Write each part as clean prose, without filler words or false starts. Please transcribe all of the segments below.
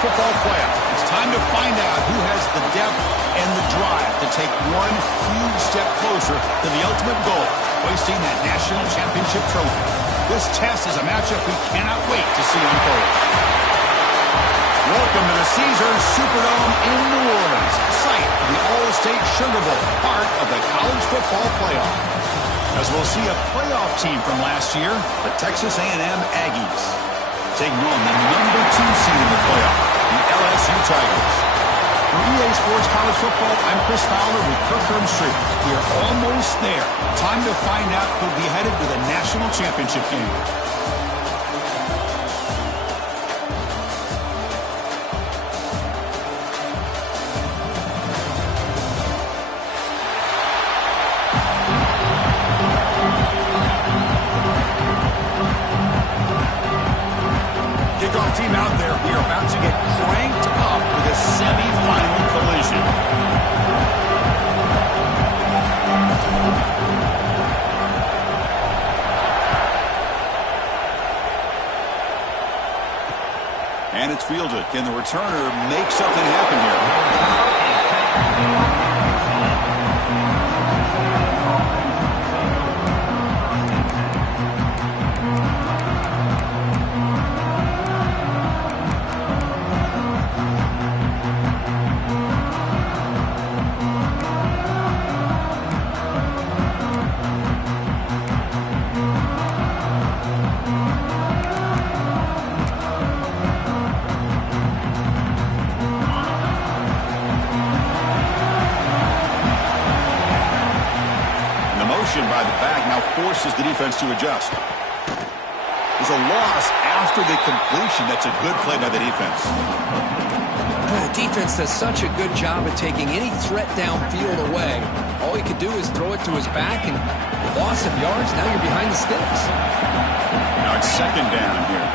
football playoff. It's time to find out who has the depth and the drive to take one huge step closer to the ultimate goal, hoisting that national championship trophy. This test is a matchup we cannot wait to see unfold. Welcome to the Caesars Superdome in New Orleans, site of the All-State Sugar Bowl, part of the college football playoff. As we'll see a playoff team from last year, the Texas A&M Aggies, taking on the number 2 seed in the playoff, the LSU Tigers. For EA Sports College Football, I'm Chris Fowler with Kirk Herbstreit. We are almost there. Time to find out who'll be headed to the national championship game. Kickoff team out there. We are about to get cranked up with a semi-final collision. And it's fielded. Can the returner make something happen here? By the back now forces the defense to adjust. There's a loss after the completion. That's a good play by the defense. The defense does such a good job of taking any threat downfield away. All he could do is throw it to his back, and loss of yards, now you're behind the sticks. Now it's second down here.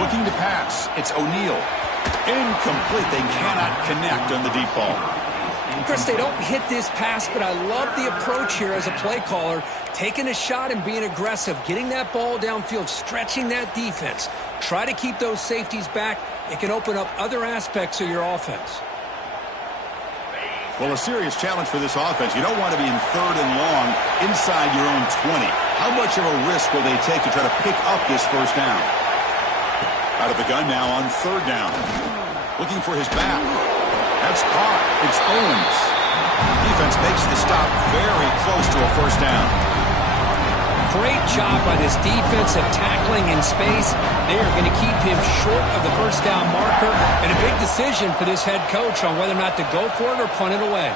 Looking to pass. It's O'Neal. Incomplete. They cannot connect on the deep ball. Chris, they don't hit this pass, but I love the approach here as a play caller. Taking a shot and being aggressive, getting that ball downfield, stretching that defense. Try to keep those safeties back. It can open up other aspects of your offense. Well, a serious challenge for this offense. You don't want to be in third and long inside your own 20. How much of a risk will they take to try to pick up this first down? Out of the gun now on third down. Looking for his back. That's caught. It's Owens. Defense makes the stop very close to a first down. Great job by this defense of tackling in space. They are going to keep him short of the first down marker. And a big decision for this head coach on whether or not to go for it or punt it away.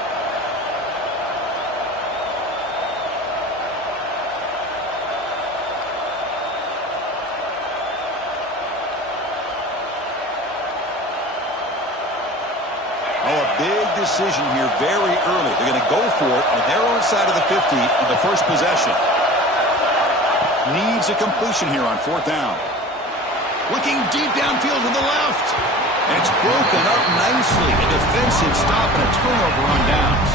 Decision here very early. They're going to go for it on their own side of the 50 on the first possession. Needs a completion here on fourth down. Looking deep downfield to the left. And it's broken up nicely. A defensive stop and a turnover on downs.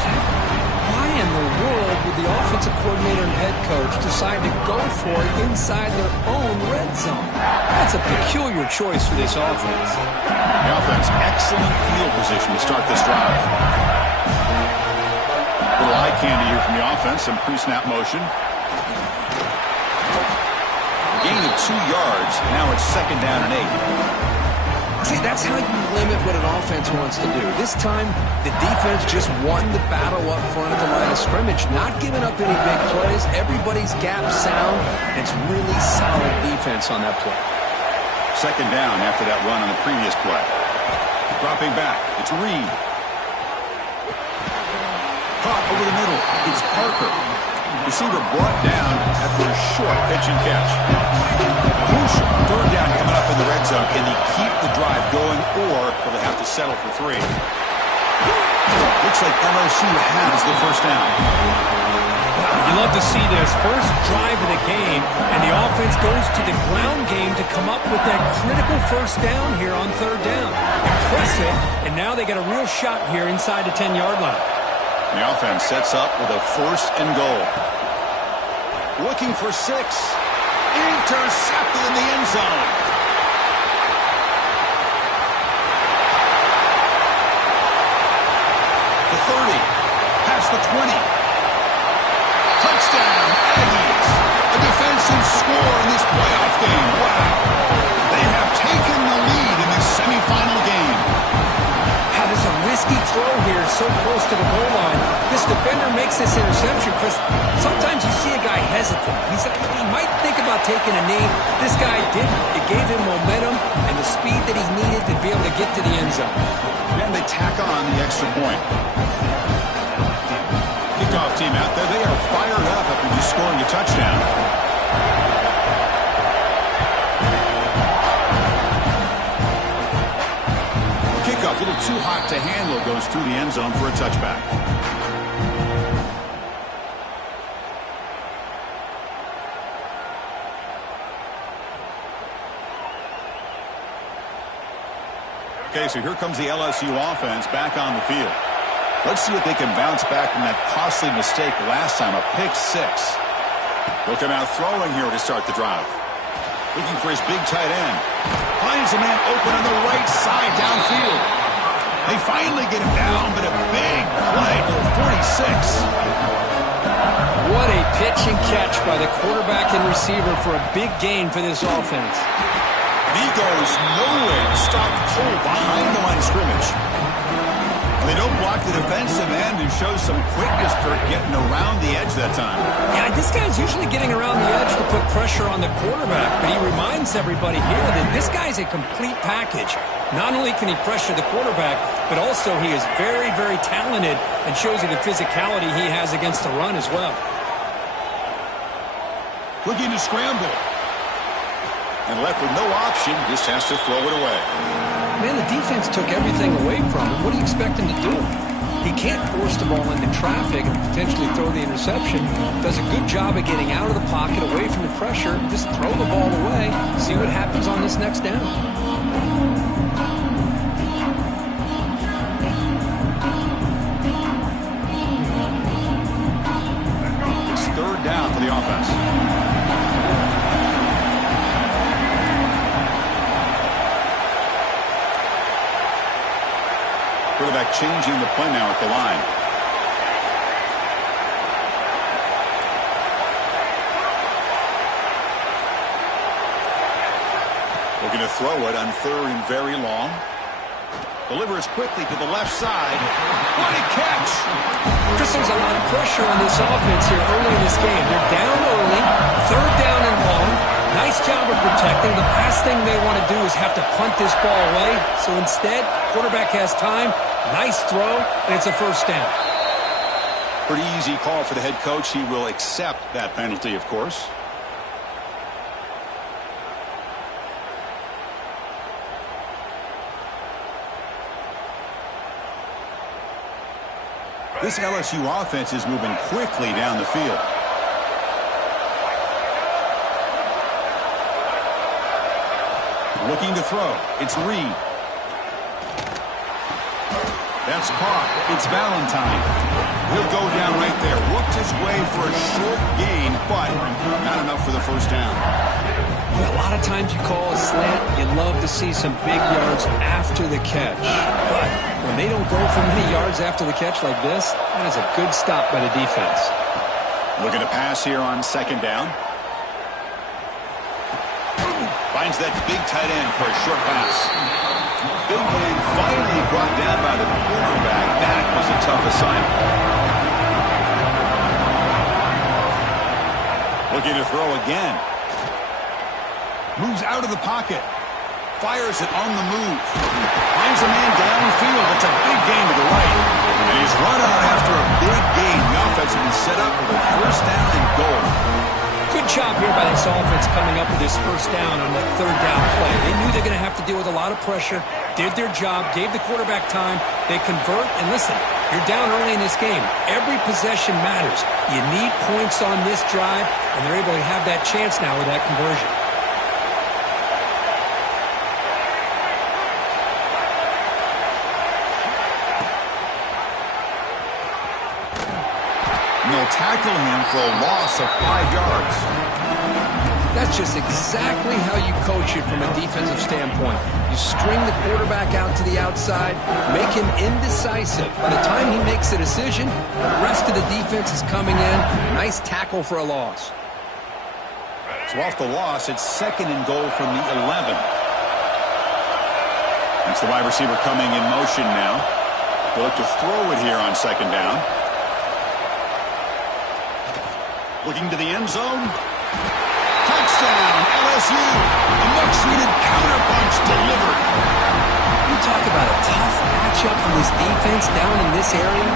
Why in the world would the offensive coordinator and head coach decide to go for it inside their own red zone? That's a peculiar choice for this offense. The offense, excellent field position to start this drive. Little eye candy here from the offense, some pre-snap motion. Gain of 2 yards, now it's second down and 8. See, that's how you limit what an offense wants to do. This time, the defense just won the battle up front of the line of scrimmage, not giving up any big plays. Everybody's gap sound. It's really solid defense on that play. Second down after that run on the previous play. Dropping back, it's Reed. Caught over the middle, it's Parker. Receiver brought down after a short pitch and catch. Crucial third down coming up in the red zone. Can he keep the drive going, or will they have to settle for 3? Looks like LSU has the first down. You love to see this first drive of the game, and the offense goes to the ground game to come up with that critical first down here on third down. Impressive, and now they got a real shot here inside the 10-yard line. The offense sets up with a first and goal. Looking for 6. Intercepted in the end zone. the 20. Touchdown, Aggies. A defensive score in this playoff game. Wow. They have taken the lead in this semifinal game. There's a risky throw here so close to the goal line. This defender makes this interception, Chris. Sometimes you see a guy hesitant. He might think about taking a knee. This guy didn't. It gave him momentum and the speed that he needed to be able to get to the end zone. And they tack on the extra point. Kickoff team out there. They are fired up after just scoring a touchdown. Kickoff, a little too hot to handle, goes through the end zone for a touchback. Okay, so here comes the LSU offense back on the field. Let's see if they can bounce back from that costly mistake last time, a pick six. They'll come out throwing here to start the drive. Looking for his big tight end. Finds a man open on the right side downfield. They finally get him down, but a big play to the 46. What a pitch and catch by the quarterback and receiver for a big gain for this offense. And he goes nowhere to stop cold behind the line of scrimmage. They don't block the defensive end and show some quickness for getting around the edge that time. Yeah, this guy's usually getting around the edge to put pressure on the quarterback, but he reminds everybody here that this guy's a complete package. Not only can he pressure the quarterback, but also he is very, very talented and shows you the physicality he has against the run as well. Looking to scramble. And left with no option, just has to throw it away. Man, the defense took everything away from him. What do you expect him to do? He can't force the ball into traffic and potentially throw the interception. Does a good job of getting out of the pocket, away from the pressure. Just throw the ball away. See what happens on this next down. It's third down for the offense. Quarterback changing the play now at the line. Looking to throw it on third and very long. Delivers quickly to the left side. What a catch! Chris, there's a lot of pressure on this offense here early in this game. They're down early, third down and long. Nice job of protecting. The last thing they want to do is have to punt this ball away. So instead, quarterback has time. Nice throw, and it's a first down. Pretty easy call for the head coach. He will accept that penalty, of course. This LSU offense is moving quickly down the field. Looking to throw. It's Reed. That's caught. It's Valentine. He'll go down right there. Worked his way for a short gain, but not enough for the first down. Well, a lot of times you call a slant, you love to see some big yards after the catch. But when they don't go for many yards after the catch like this, that is a good stop by the defense. Looking to pass here on second down. Finds that big tight end for a short pass. Big man finally brought down by the quarterback. That was a tough assignment. Looking to throw again. Moves out of the pocket. Fires it on the move. Finds a man downfield. That's a big gain to the right. And he's run out after a big gain. The offense has been set up with a first down and goal. Good job here by this offense coming up with this first down on that third down play. They knew they're going to have to deal with a lot of pressure, did their job, gave the quarterback time. They convert, and listen, you're down early in this game. Every possession matters. You need points on this drive, and they're able to have that chance now with that conversion. And they'll tackle him for a loss of 5 yards. That's just exactly how you coach it from a defensive standpoint. You string the quarterback out to the outside, make him indecisive. By the time he makes a decision, the rest of the defense is coming in. Nice tackle for a loss. So off the loss, it's 2nd and goal from the 11. It's the wide receiver coming in motion now. They'll look to throw it here on 2nd down. Looking to the end zone. Touchdown, LSU. A much-needed counterpunch delivered. You talk about a tough matchup for this defense down in this area.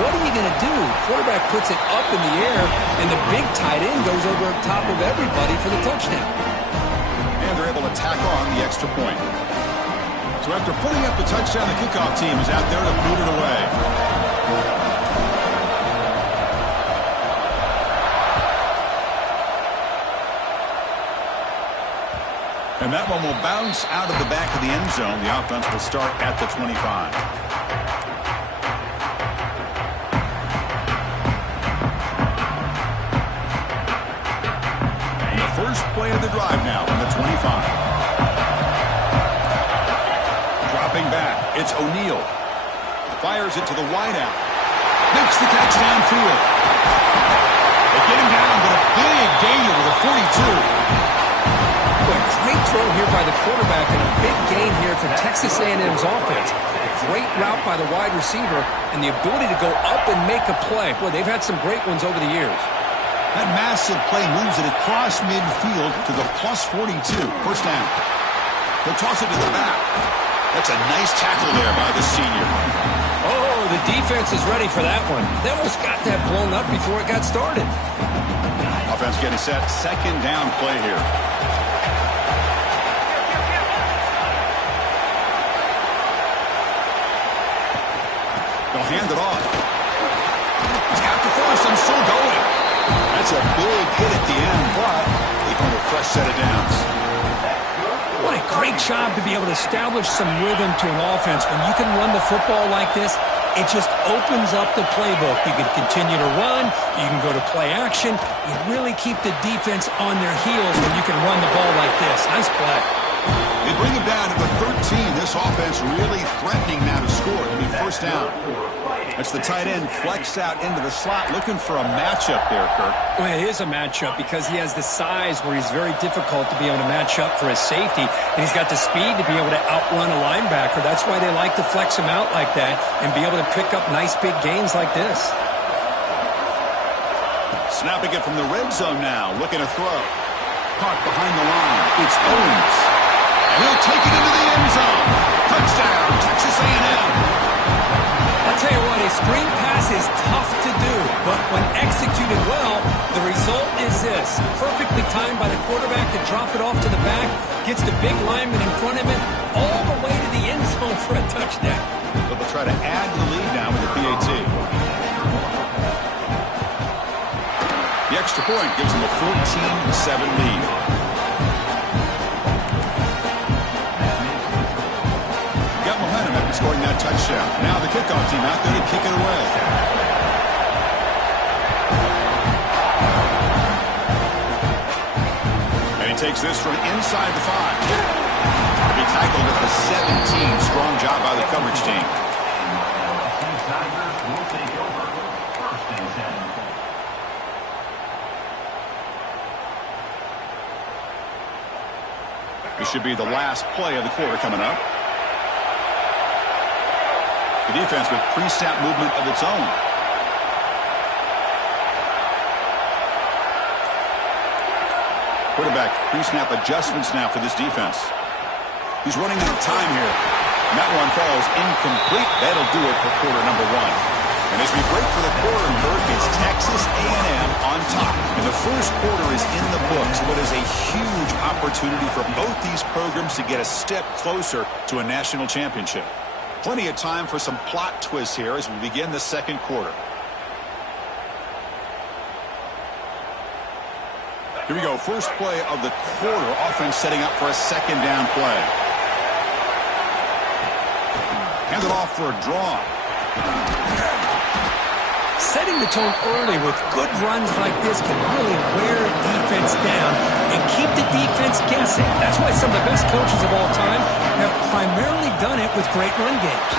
What are you going to do? Quarterback puts it up in the air, and the big tight end goes over top of everybody for the touchdown. And they're able to tack on the extra point. So after putting up the touchdown, the kickoff team is out there to boot it away. And that one will bounce out of the back of the end zone. The offense will start at the 25. And the first play of the drive now from the 25. Dropping back, it's O'Neal. Fires it to the wideout. Makes the catch downfield. They get him down, but a big gain over the 42. Great throw here by the quarterback and a big gain here for Texas A&M's offense. A great route by the wide receiver and the ability to go up and make a play. Boy, they've had some great ones over the years. That massive play moves it across midfield to the plus 42. First down. They'll toss it to the back. That's a nice tackle there by the senior. Oh, the defense is ready for that one. They almost got that blown up before it got started. Offense getting set. 2nd down play here. They'll hand it off. He's got the first and still going. That's a big hit at the end, but they find a fresh set of downs. What a great job to be able to establish some rhythm to an offense. When you can run the football like this, it just opens up the playbook. You can continue to run. You can go to play action. You really keep the defense on their heels when you can run the ball like this. Nice play. They bring him down to the 13. This offense really threatening now to score. It'll be first down. That's the tight end flexed out into the slot, looking for a matchup there, Kirk. Well, it is a matchup because he has the size where he's very difficult to be able to match up for his safety, and he's got the speed to be able to outrun a linebacker. That's why they like to flex him out like that and be able to pick up nice big gains like this. Snapping it from the red zone now, looking to throw. Caught behind the line. It's Owens. And he'll take it into the end zone. Touchdown, Texas A&M. I'll tell you what, a screen pass is tough to do, but when executed well, the result is this. Perfectly timed by the quarterback to drop it off to the back, gets the big lineman in front of him, all the way to the end zone for a touchdown. So they'll try to add to the lead now with the PAT. The extra point gives them a 14-7 lead. Scoring that touchdown. Now the kickoff team out there to kick it away. And he takes this from inside the 5. He'll be tackled at the 17. Strong job by the coverage team. This should be the last play of the quarter coming up. The defense with pre-snap movement of its own. Quarterback pre-snap adjustments now for this defense. He's running out of time here. And that one falls incomplete. That'll do it for quarter number 1. And as we break for the quarter, Kirk, it's Texas A&M on top. And the first quarter is in the books. What is a huge opportunity for both these programs to get a step closer to a national championship. Plenty of time for some plot twists here as we begin the second quarter. Here we go. First play of the quarter. Offense setting up for a 2nd down play. Hand it off for a draw. Setting the tone early with good runs like this can really wear a defense down and keep the defense guessing. That's why some of the best coaches of all time have primarily done it with great run games.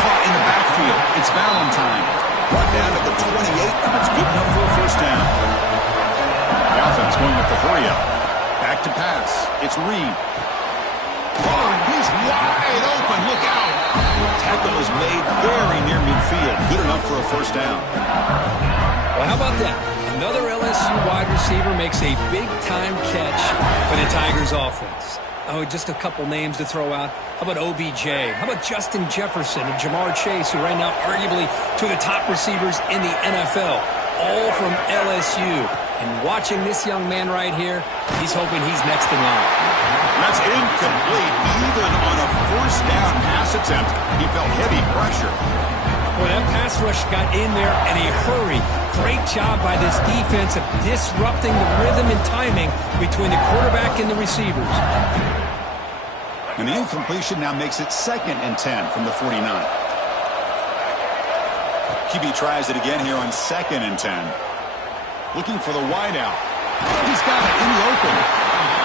Caught in the backfield. It's Valentine. Brought down at the 28. That's good enough for a first down. The offense going with the hurry up. Back to pass. It's Reed. Oh, he's wide open. Look out. Tackle is made very near midfield. Good enough for a first down. Well, how about that? Another LSU wide receiver makes a big-time catch for the Tigers offense. Oh, just a couple names to throw out. How about OBJ? How about Justin Jefferson and Jamar Chase, who right now arguably two of the top receivers in the NFL, all from LSU. And watching this young man right here, he's hoping he's next in line. That's incomplete. Even on a first down pass attempt, he felt heavy pressure. Well, that pass rush got in there in a hurry. Great job by this defense of disrupting the rhythm and timing between the quarterback and the receivers. And the incompletion now makes it 2nd and 10 from the 49. QB tries it again here on 2nd and 10. Looking for the wideout. He's got it in the open.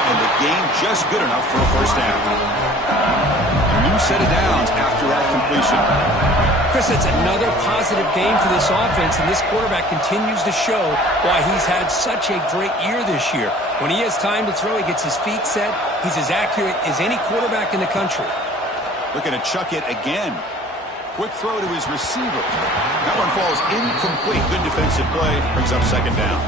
And the game just good enough for a first down. A new set of downs after that completion. Chris, it's another positive game for this offense, and this quarterback continues to show why he's had such a great year this year. When he has time to throw, he gets his feet set. He's as accurate as any quarterback in the country. Looking to chuck it again. Quick throw to his receiver. That one falls incomplete. Good defensive play. Brings up 2nd down.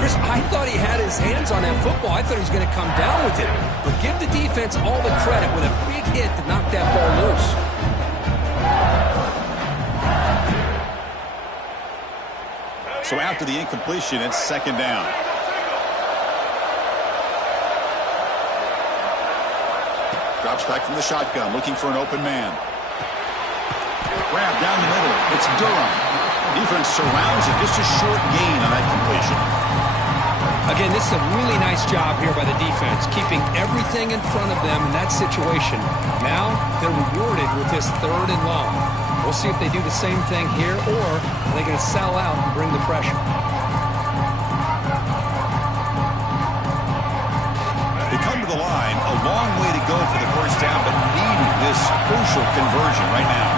Chris, I thought he had his hands on that football. I thought he was going to come down with it. But give the defense all the credit with a big hit to knock that ball loose. So after the incompletion, it's 2nd down. Drops back from the shotgun, looking for an open man. Grab down the middle. It's Durham. Defense surrounds it. Just a short gain on that completion. Again, this is a really nice job here by the defense, keeping everything in front of them in that situation. Now they're rewarded with this 3rd and long. We'll see if they do the same thing here, or are they going to sell out and bring the pressure? They come to the line, a long way to go for the first down, but needing this crucial conversion right now.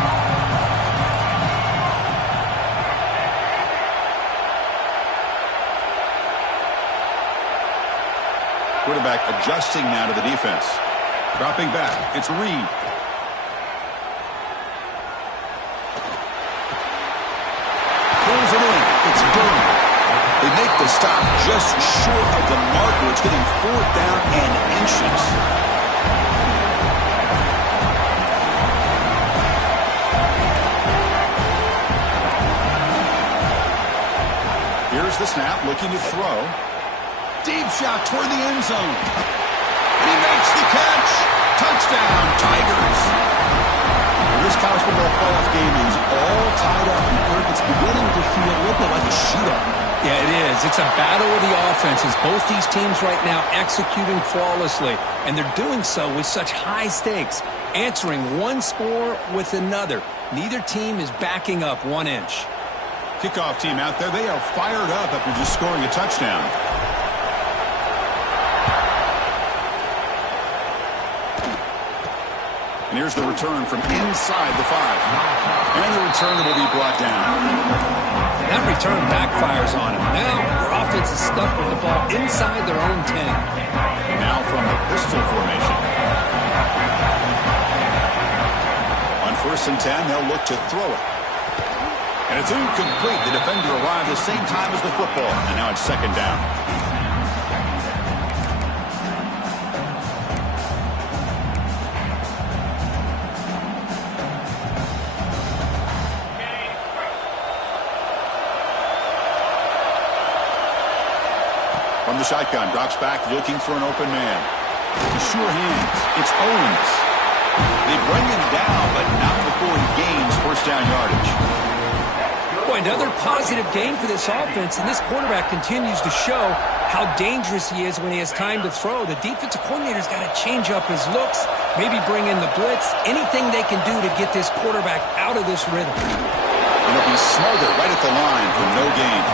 Quarterback adjusting now to the defense. Dropping back. It's Reed. Pulls it in. It's Durham. They make the stop just short of the marker. It's getting 4th down and inches. Here's the snap, looking to throw. Deep shot toward the end zone. And he makes the catch. Touchdown, Tigers. Well, this college football playoff game is all tied up. And it's beginning to feel a little bit like a shootout. Yeah, it is. It's a battle of the offenses. Both these teams right now executing flawlessly. And they're doing so with such high stakes. Answering one score with another. Neither team is backing up 1 inch. Kickoff team out there. They are fired up after just scoring a touchdown. And here's the return from inside the 5. And the return will be brought down. That return backfires on him. Now their offense is stuck with the ball inside their own 10. Now from the pistol formation. On 1st and 10, they'll look to throw it. And it's incomplete. The defender arrived the same time as the football. And now it's 2nd down. From the shotgun, drops back, looking for an open man. Sure hands. It's Owens. They bring him down, but not before he gains 1st down yardage. Boy, another positive game for this offense, and this quarterback continues to show how dangerous he is when he has time to throw. The defensive coordinator's got to change up his looks, maybe bring in the blitz, anything they can do to get this quarterback out of this rhythm. It'll be smothered right at the line for no gain.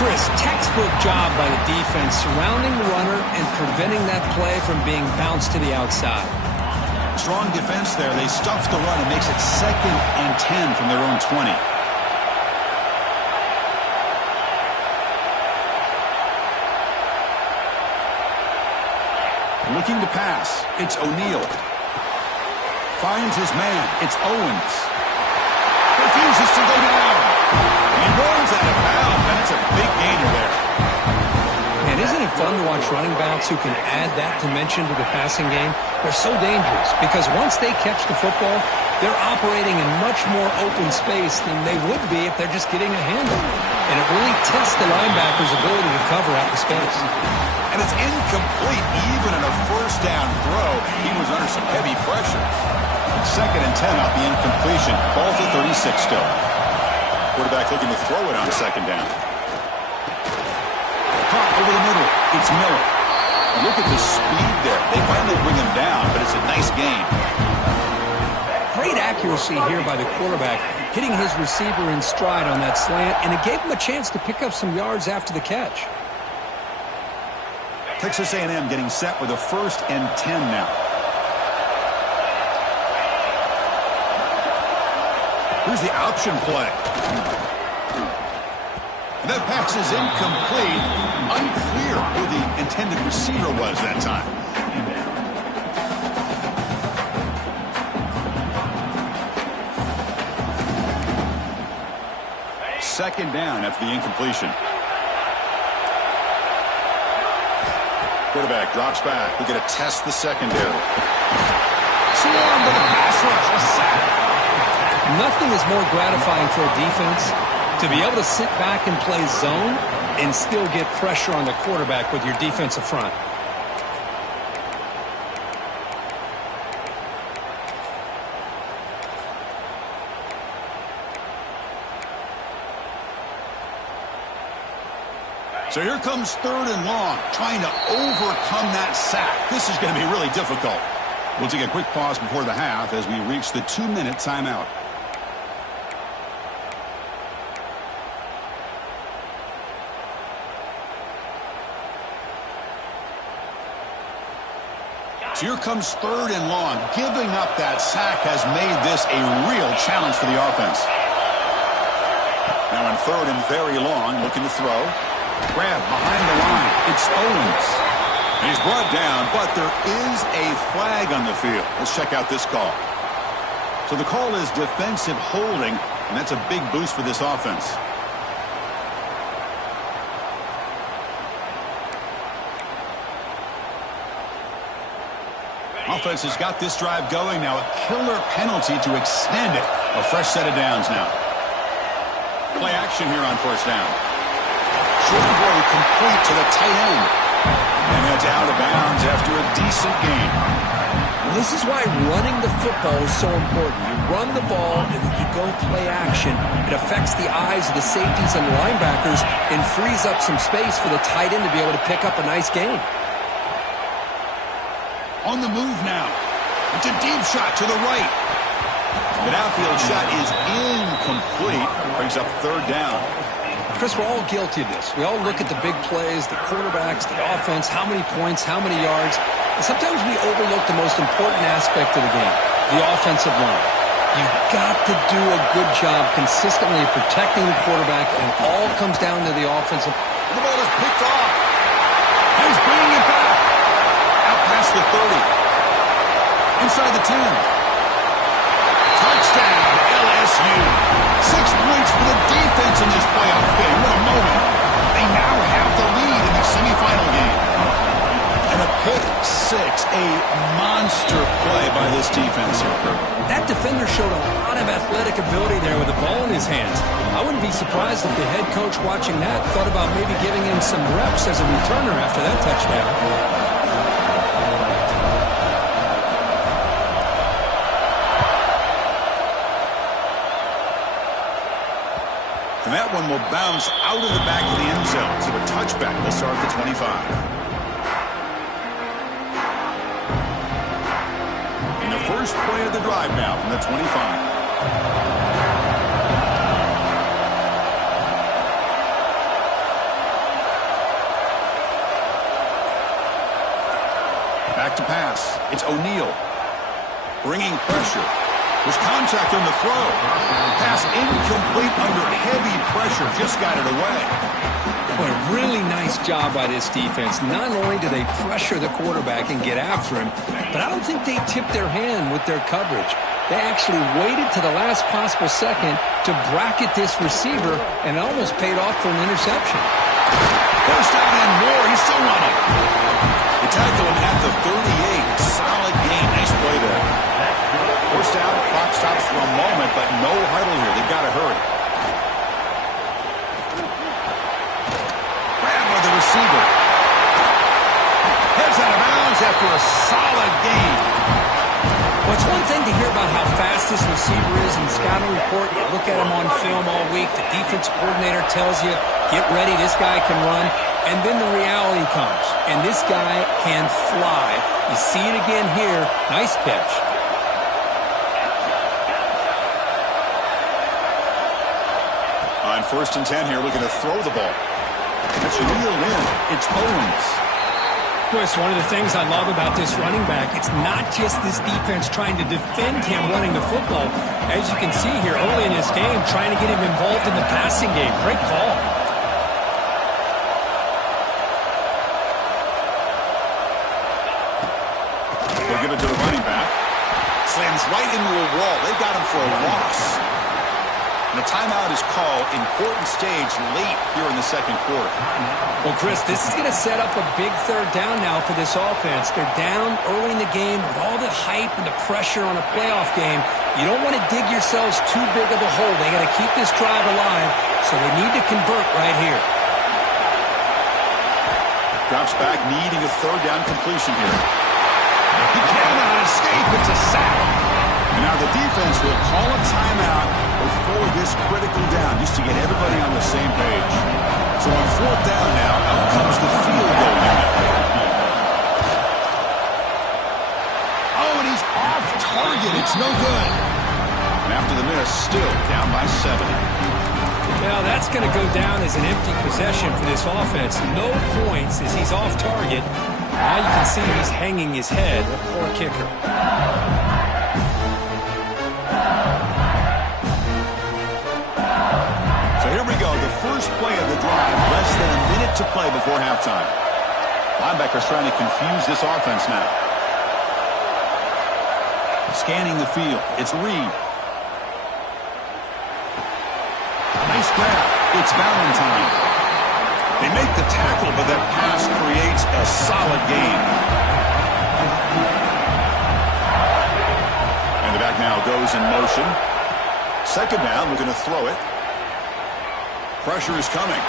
Chris, textbook job by the defense surrounding the runner and preventing that play from being bounced to the outside. Strong defense there. They stuff the run and makes it 2nd and 10 from their own 20. Looking to pass. It's O'Neal. Finds his man. It's Owens. Refuses to go down. He rolls out of bounds, and it's a big gainer there. And isn't it fun to watch running backs who can add that dimension to the passing game? They're so dangerous because once they catch the football, they're operating in much more open space than they would be if they're just getting a handle. And it really tests the linebacker's ability to cover out the space. And it's incomplete. Even in a first down throw, he was under some heavy pressure. 2nd and 10 off the incompletion. Ball's at 36 still. Quarterback looking to throw it on 2nd down. Caught over the middle. It's Miller. Look at the speed there. They finally bring him down, but it's a nice gain. Great accuracy here by the quarterback, hitting his receiver in stride on that slant, and it gave him a chance to pick up some yards after the catch. Texas A&M getting set with a 1st and 10 now. Here's the option play. And that pass is incomplete. Unclear who the intended receiver was that time. 2nd down after the incompletion. Quarterback drops back. We're going to test the secondary. Swarmed with a pass rush. A sack. Nothing is more gratifying for a defense to be able to sit back and play zone and still get pressure on the quarterback with your defensive front. So here comes 3rd and long, trying to overcome that sack. This is going to be really difficult. We'll take a quick pause before the half as we reach the 2-minute timeout. So here comes 3rd and long. Giving up that sack has made this a real challenge for the offense. Now on 3rd and very long, looking to throw. Grab behind the line. It's Owens. He's brought down, but there is a flag on the field. Let's check out this call. So the call is defensive holding, and that's a big boost for this offense. Offense has got this drive going now. A killer penalty to extend it. A fresh set of downs now. Play action here on 1st down. Short throw complete to the tight end. And that's out of bounds after a decent gain. Well, this is why running the football is so important. You run the ball and then you go play action. It affects the eyes of the safeties and linebackers and frees up some space for the tight end to be able to pick up a nice gain. On the move now. It's a deep shot to the right. The outfield shot is incomplete. Brings up 3rd down. Chris, we're all guilty of this. We all look at the big plays, the quarterbacks, the offense, how many points, how many yards. And sometimes we overlook the most important aspect of the game, the offensive line. You've got to do a good job consistently protecting the quarterback, and it all comes down to the offensive. The ball is picked off. He's bringing it back. Out past the 30. Inside the 10. Touchdown, LSU. 6 points for the defense in this playoff game. What a moment. They now have the lead in the semifinal game. And a pick 6, a monster play by this defense. That defender showed a lot of athletic ability there with the ball in his hands. I wouldn't be surprised if the head coach watching that thought about maybe giving him some reps as a returner after that touchdown. And that one will bounce out of the back of the end zone. So a touchback will start at the 25. And the first play of the drive now from the 25. back to pass. It's O'Neal. Bringing pressure. There's contact on the throw. Pass incomplete under heavy pressure. Just got it away. Boy, really nice job by this defense. Not only do they pressure the quarterback and get after him, but I don't think they tipped their hand with their coverage. They actually waited to the last possible second to bracket this receiver, and it almost paid off for an interception. First down and more. He's still running. They tackle him at the 38. Solid game. Nice play there. First down, clock stops for a moment, but no huddle here. They've got to hurry. Grab by the receiver. Heads out of bounds after a solid game. Well, it's one thing to hear about how fast this receiver is in scouting report. You look at him on film all week. The defense coordinator tells you, get ready, this guy can run. And then the reality comes, and this guy can fly. You see it again here. Nice catch. On 1st and 10 here, looking to throw the ball. That's reeled in. It's Owens. Well, it's one of the things I love about this running back. It's not just this defense trying to defend him running the football. As you can see here early in this game, trying to get him involved in the passing game. Great call. They'll give it to the running back. Slams right into a wall. They got him for a loss. And the timeout is called. Important stage late here in the second quarter. Well, Chris, this is going to set up a big 3rd down now for this offense. They're down early in the game with all the hype and the pressure on a playoff game. You don't want to dig yourselves too big of a hole. They got to keep this drive alive, so they need to convert right here. Drops back, needing a 3rd down completion here. He cannot escape. It's a sack. And now the defense will call a timeout before this critical down, just to get everybody on the same page. So on 4th down now, out comes the field goal unit. Oh, and he's off target. It's no good. And after the miss, still down by 7. Now that's going to go down as an empty possession for this offense. No points as he's off target. Now you can see he's hanging his head. A poor kicker. So here we go. The first play of the drive. Less than a minute to play before halftime. Linebackers trying to confuse this offense now. Scanning the field. It's Reed. Nice grab. It's Valentine. They make the tackle, but that pass creates a solid gain. And the back now goes in motion. 2nd down, looking to throw it. Pressure is coming.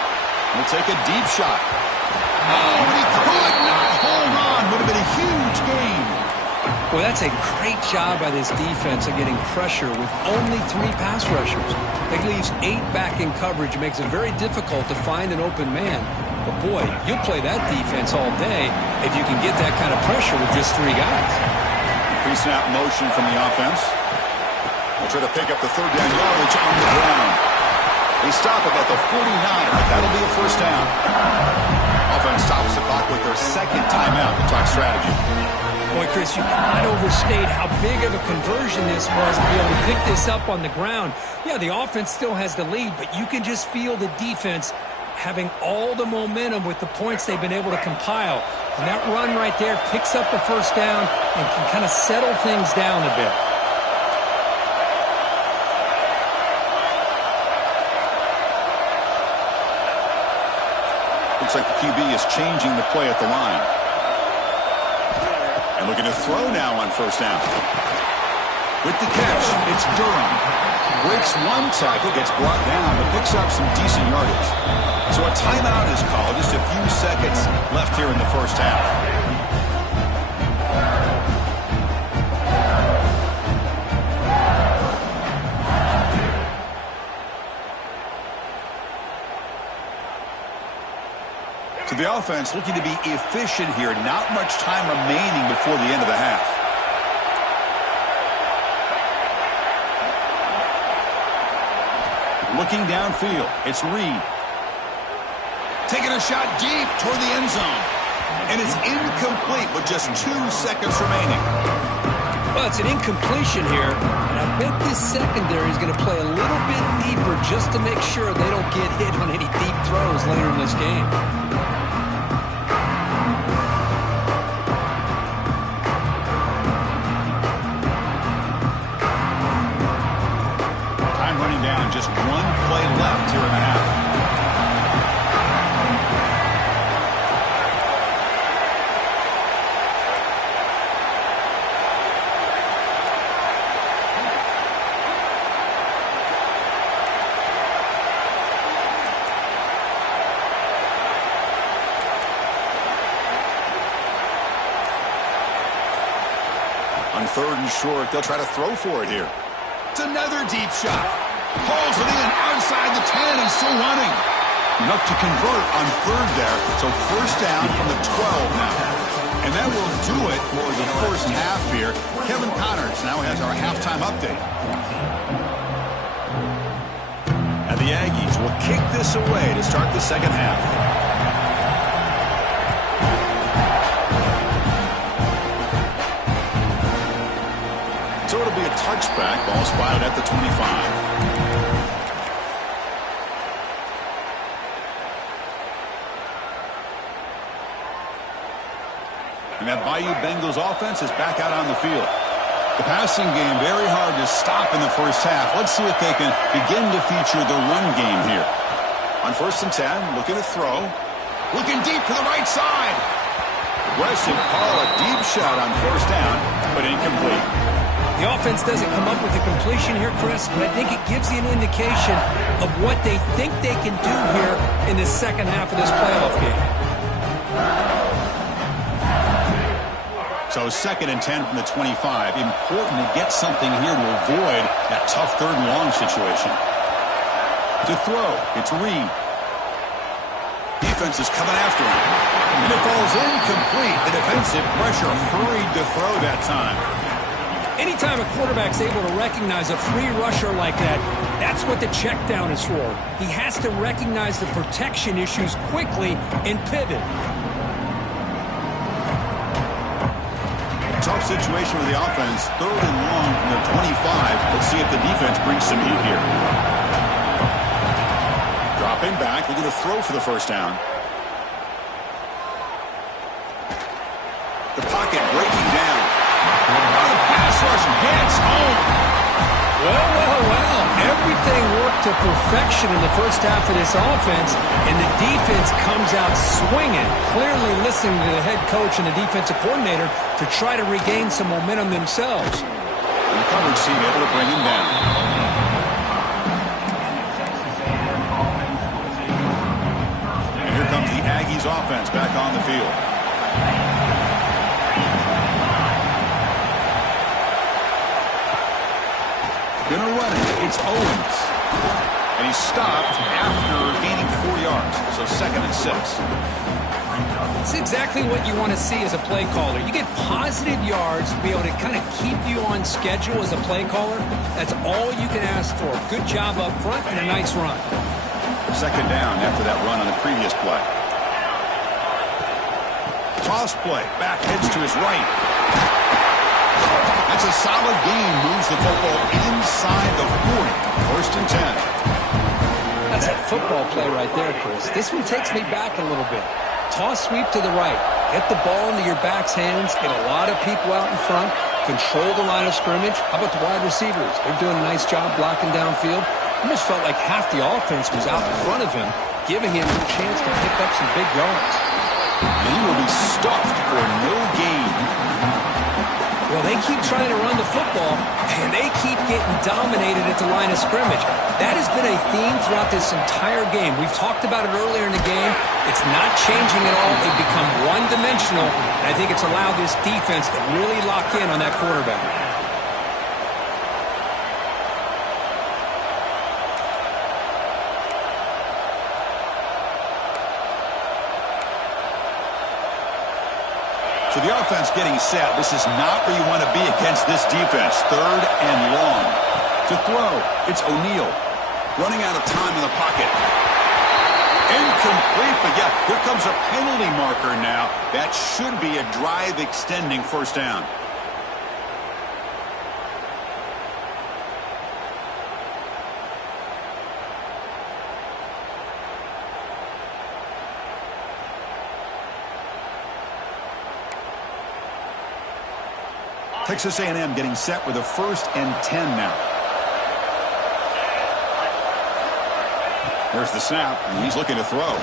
He'll take a deep shot. Oh, and he could not hold on. Would have been a huge gain. Well, that's a great job by this defense of getting pressure with only 3 pass rushers. That leaves 8 back in coverage. It makes it very difficult to find an open man. But, boy, you'll play that defense all day if you can get that kind of pressure with just 3 guys. Pre-snap motion from the offense. They'll try to pick up the 3rd down yardage on the ground. They stop about the 49. That'll be a 1st down. Offense stops the clock with their 2nd timeout to talk strategy. Boy, Chris, you cannot overstate how big of a conversion this was to be able to pick this up on the ground. Yeah, the offense still has the lead, but you can just feel the defense having all the momentum with the points they've been able to compile. And that run right there picks up the 1st down and can kind of settle things down a bit. Looks like the QB is changing the play at the line. And looking to throw now on 1st down. With the catch, it's Durham. Breaks 1 tackle, gets brought down, but picks up some decent yardage. So a timeout is called. Just a few seconds left here in the 1st half. So the offense looking to be efficient here. Not much time remaining before the end of the half. Looking downfield, it's Reed. Taking a shot deep toward the end zone. And it's incomplete with just 2 seconds remaining. Well, it's an incompletion here, and I bet this secondary is going to play a little bit deeper just to make sure they don't get hit on any deep throws later in this game. Time running down, just 1 play left here in the half. On 3rd and short, they'll try to throw for it here. It's another deep shot. Pulls it in outside the 10 and still running. Enough to convert on 3rd there. So 1st down from the 12 now. And that will do it for the first half here. Kevin Connors now has our halftime update. And the Aggies will kick this away to start the second half. So it'll be a touchback. Ball spotted at the 25. And that Bayou Bengals offense is back out on the field. The passing game very hard to stop in the first half. Let's see if they can begin to feature the run game here. On 1st and 10, looking to throw. Looking deep to the right side. Aggressive call, a deep shot on 1st down, but incomplete. The offense doesn't come up with a completion here, Chris, but I think it gives you an indication of what they think they can do here in the second half of this playoff game. So 2nd and 10 from the 25. Important to get something here to avoid that tough 3rd and long situation. To throw, it's Reed. Defense is coming after him. And it falls incomplete. The defensive pressure hurried to throw that time. Anytime a quarterback's able to recognize a free rusher like that, that's what the check down is for. He has to recognize the protection issues quickly and pivot. Tough situation with the offense. 3rd and long from the 25. Let's see if the defense brings some heat here. Dropping back, looking to throw for the 1st down. The pocket breaking down. Oh, the pass rush gets home. Well. Everything worked to perfection in the first half of this offense, and the defense comes out swinging, clearly listening to the head coach and the defensive coordinator to try to regain some momentum themselves. And the coverage team able to bring him down. And here comes the Aggies offense back on the field. Gonna run it. It's Owens. And he's stopped after gaining 4 yards. So 2nd and 6. It's exactly what you want to see as a play caller. You get positive yards to be able to kind of keep you on schedule as a play caller. That's all you can ask for. Good job up front and a nice run. 2nd down after that run on the previous play. Toss play. Back heads to his right. That's a solid gain. Moves the football inside the 40. 1st and 10. That's a football play right there, Chris. This one takes me back a little bit. Toss sweep to the right. Get the ball into your back's hands. Get a lot of people out in front. Control the line of scrimmage. How about the wide receivers? They're doing a nice job blocking downfield. Almost felt like half the offense was out in front of him, giving him a chance to pick up some big yards. And he will be stuffed for no gain. Well, they keep trying to run the football, and they keep getting dominated at the line of scrimmage. That has been a theme throughout this entire game. We've talked about it earlier in the game. It's not changing at all. They've become one-dimensional, and I think it's allowed this defense to really lock in on that quarterback. So the offense getting set. This is not where you want to be against this defense. 3rd and long. To throw, it's O'Neal. Running out of time in the pocket. Incomplete, but yeah, here comes a penalty marker now. That should be a drive-extending first down. Texas A&M getting set with a 1st and 10 now. There's the snap, and he's looking to throw.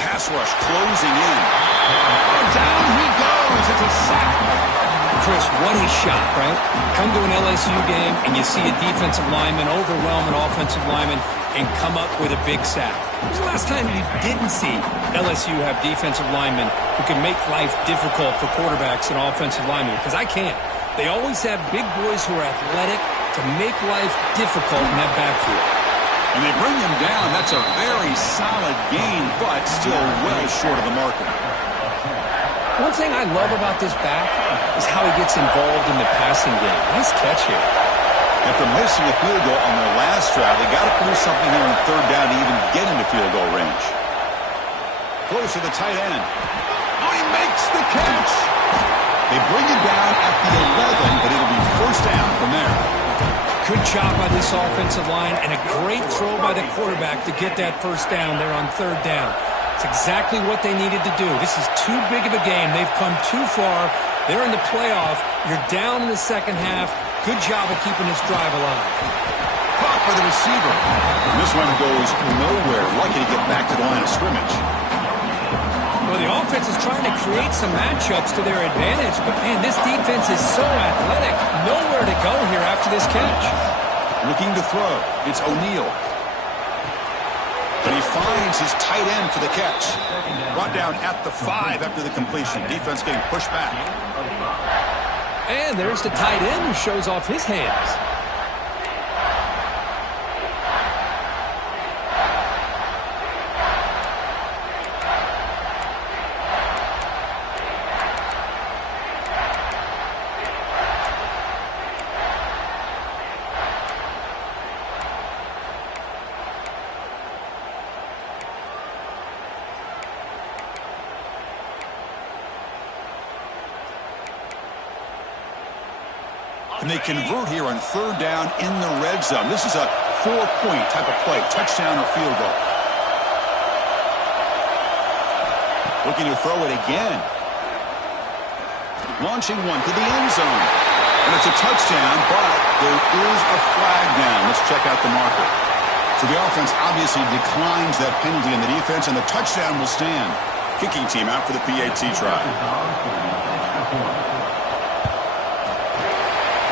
Pass rush closing in. Oh, down he goes. It's a sack. Chris, what a shot, right? Come to an LSU game, and you see a defensive lineman overwhelm an offensive lineman and come up with a big sack. When was the last time you didn't see LSU have defensive linemen who can make life difficult for quarterbacks and offensive linemen? Because I can't. They always have big boys who are athletic to make life difficult in that backfield. And they bring him down. That's a very solid gain, but still well short of the marker. One thing I love about this back is how he gets involved in the passing game. Nice catch here. After missing a field goal on their last drive, they got to produce something here on 3rd down to even get into field goal range. Close to the tight end. Oh, he makes the catch. They bring him down at the 11, but it'll be 1st down from there. Good job by this offensive line and a great throw by the quarterback to get that 1st down there on 3rd down. It's exactly what they needed to do. This is too big of a game. They've come too far. They're in the playoff. You're down in the second half. Good job of keeping this drive alive. Caught by the receiver. And this one goes nowhere. Lucky to get back to the line of scrimmage. Well, the offense is trying to create some matchups to their advantage, but, man, this defense is so athletic. Nowhere to go here after this catch. Looking to throw. It's O'Neal. And he finds his tight end for the catch. Brought down at the 5 after the completion. Defense getting pushed back. And there's the tight end who shows off his hands. And they convert here on 3rd down in the red zone. This is a 4-point type of play, touchdown or field goal. Looking to throw it again. Launching one to the end zone. And it's a touchdown, but there is a flag down. Let's check out the marker. So the offense obviously declines that penalty in the defense, and the touchdown will stand. Kicking team out for the PAT try.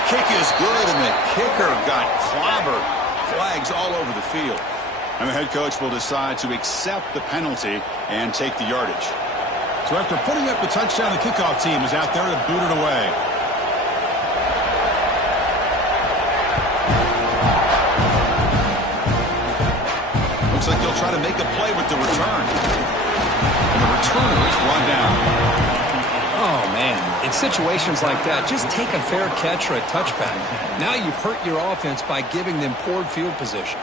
Kick is good, and the kicker got clobbered. Flags all over the field. And the head coach will decide to accept the penalty and take the yardage. So after putting up the touchdown, the kickoff team is out there to boot it away. Looks like they'll try to make a play with the return. And the returner is brought down. Oh, man, in situations like that, just take a fair catch or a touchback. Now you've hurt your offense by giving them poor field position.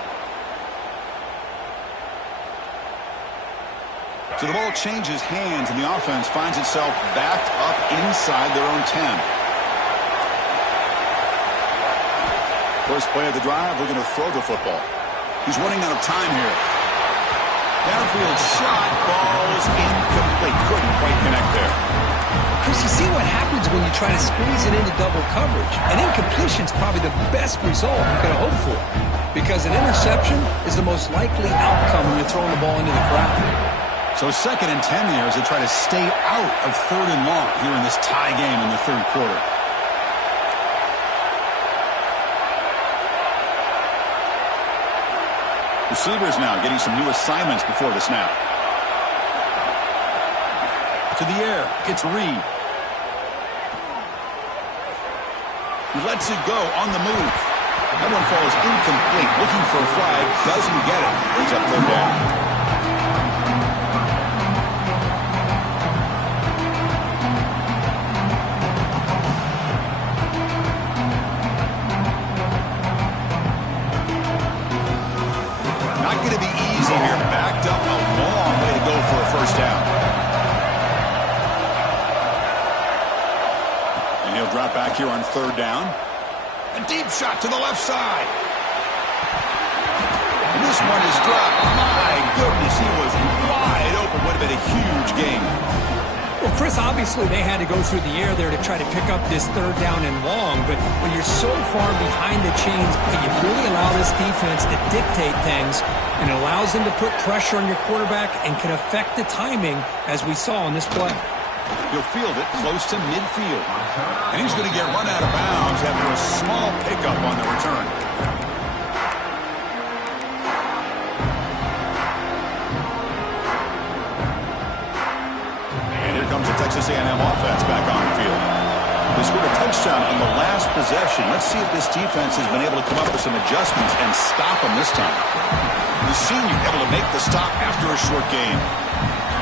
So the ball changes hands, and the offense finds itself backed up inside their own 10. First play of the drive, we're going to throw the football. He's running out of time here. Downfield shot, falls incomplete. Couldn't quite connect there. Chris, you see what happens when you try to squeeze it into double coverage. An incompletion is probably the best result you could hope for, because an interception is the most likely outcome when you're throwing the ball into the crowd. So 2nd and 10 here as they try to stay out of 3rd and long here in this tie game in the 3rd quarter. Receivers now getting some new assignments before the snap. To the air, gets Reed. He lets it go on the move. That one falls incomplete. Looking for a flag, doesn't get it. Brings up 3rd down. first down. And he'll drop back here on third down. A deep shot to the left side. And this one is dropped. My goodness, he was wide open. Would have been a huge gain. Well, Chris, obviously they had to go through the air there to try to pick up this third down and long, but when you're so far behind the chains, you really allow this defense to dictate things, and it allows them to put pressure on your quarterback and can affect the timing, as we saw on this play. He'll field it close to midfield. And he's going to get run out of bounds after a small pickup on the return. Texas A&M offense back on the field. They scored a touchdown on the last possession. Let's see if this defense has been able to come up with some adjustments and stop them this time. The senior able to make the stop after a short gain.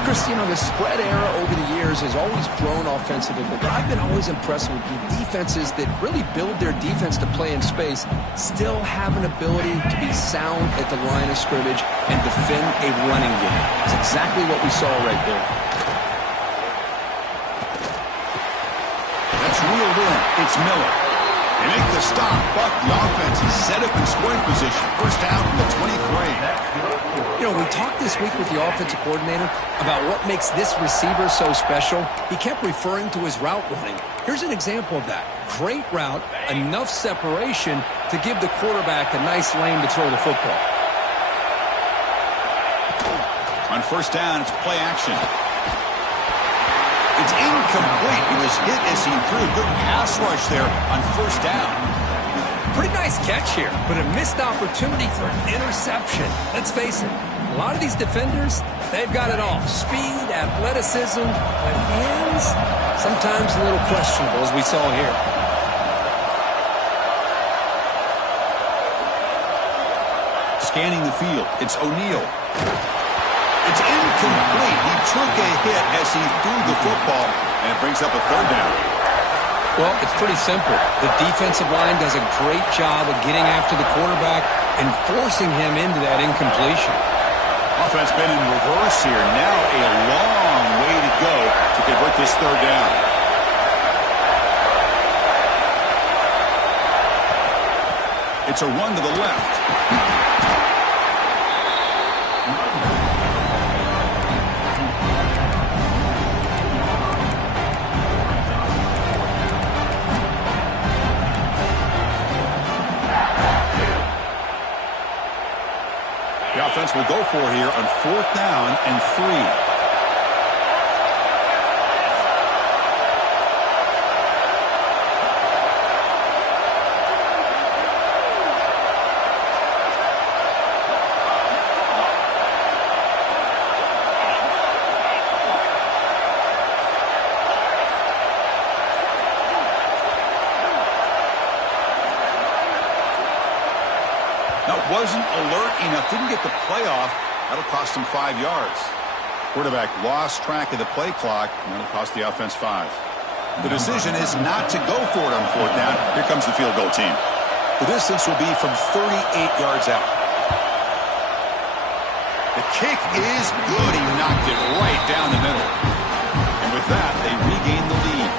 Chris, you know, the spread era over the years has always grown offensively, but I've been always impressed with the defenses that really build their defense to play in space, still have an ability to be sound at the line of scrimmage and defend a running game. It's exactly what we saw right there. Reeled in. It's Miller. They make the stop, but the offense is set up in scoring position. First down from the 23. You know, we talked this week with the offensive coordinator about what makes this receiver so special. He kept referring to his route running. Here's an example of that. Great route, enough separation to give the quarterback a nice lane to throw the football. On first down, it's play action. It's incomplete. He was hit as he threw a good pass rush there on first down. Pretty nice catch here, but a missed opportunity for an interception. Let's face it, a lot of these defenders, they've got it all. Speed, athleticism, but hands, sometimes a little questionable, as we saw here. Scanning the field, it's O'Neal. It's incomplete. He took a hit as he threw the football, and it brings up a third down. Well, it's pretty simple. The defensive line does a great job of getting after the quarterback and forcing him into that incompletion. Offense been in reverse here. Now a long way to go to convert this third down. It's a run to the left. The offense will go for here on fourth down and 3. Wasn't alert enough, didn't get the playoff. That'll cost him 5 yards. Quarterback lost track of the play clock, and that'll cost the offense 5. The decision is not to go for it on fourth down. Here comes the field goal team. The distance will be from 38 yards out. The kick is good. He knocked it right down the middle. And with that, they regain the lead.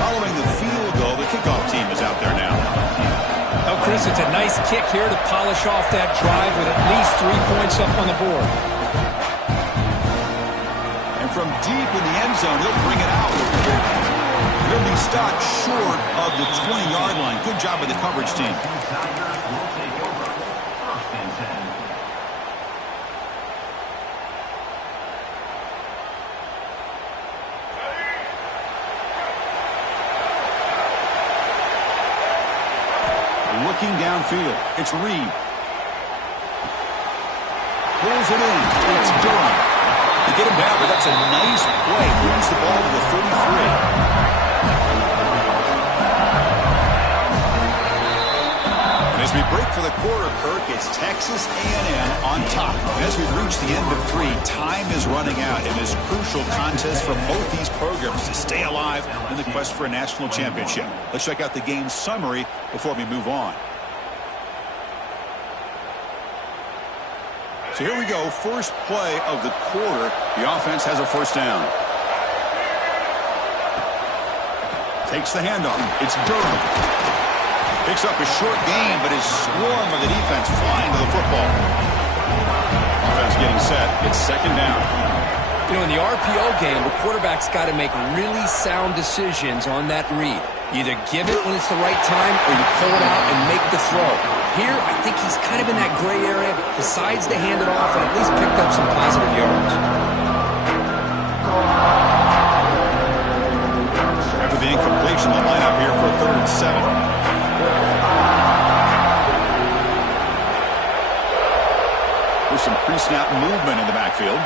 Following the field goal, the kickoff team is out there now. Oh, Chris, it's a nice kick here to polish off that drive with at least 3 points up on the board. And from deep in the end zone, he'll bring it out. He'll be stopped short of the 20-yard line. Good job by the coverage team. Looking downfield, it's Reed. Pulls it in, it's Durham. They get him down, but that's a nice play. Moves the ball to the 33. And as we break for the quarter, Kirk, it's Texas A&M on top. And as we've reached the end of 3, time is running out in this crucial contest for both these programs to stay alive in the quest for a national championship. Let's check out the game summary before we move on. So here we go, first play of the quarter. The offense has a first down. Takes the handoff. It's Durham. Picks up a short gain, but is swarmed by the defense flying to the football. Offense getting set. It's second down. You know, in the RPO game, the quarterback's got to make really sound decisions on that read. You either give it when it's the right time or you pull it out and make the throw. Here, I think he's kind of in that gray area, decides to hand it off and at least picked up some positive yards. After the incompletion, the lineup here for 3rd and 7. There's some pre-snap movement in the backfield.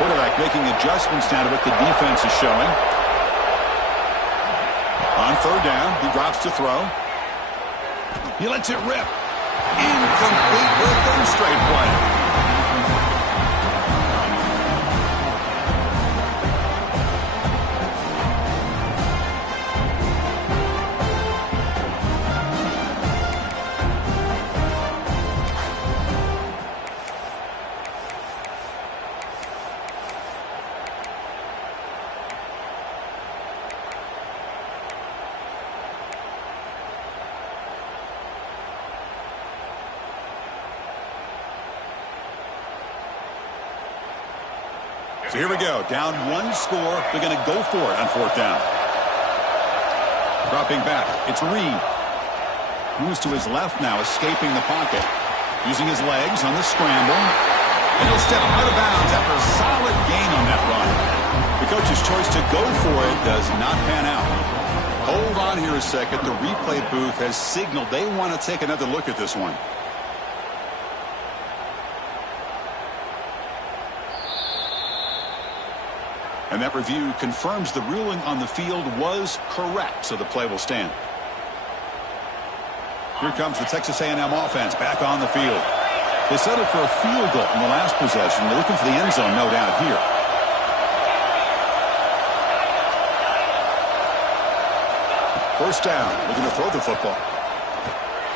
Quarterback making adjustments now to what the defense is showing. On 3rd down, he drops to throw. He lets it rip. Incomplete for a 3rd straight play. So here we go. Down 1 score. They're going to go for it on 4th down. Dropping back. It's Reed. Moves to his left now, escaping the pocket. Using his legs on the scramble. And he'll step out of bounds after a solid gain on that run. The coach's choice to go for it does not pan out. Hold on here a second. The replay booth has signaled they want to take another look at this one. And that review confirms the ruling on the field was correct, so the play will stand. Here comes the Texas A&M offense back on the field. They settled for a field goal in the last possession. They're looking for the end zone, no doubt, here. First down, looking to throw the football.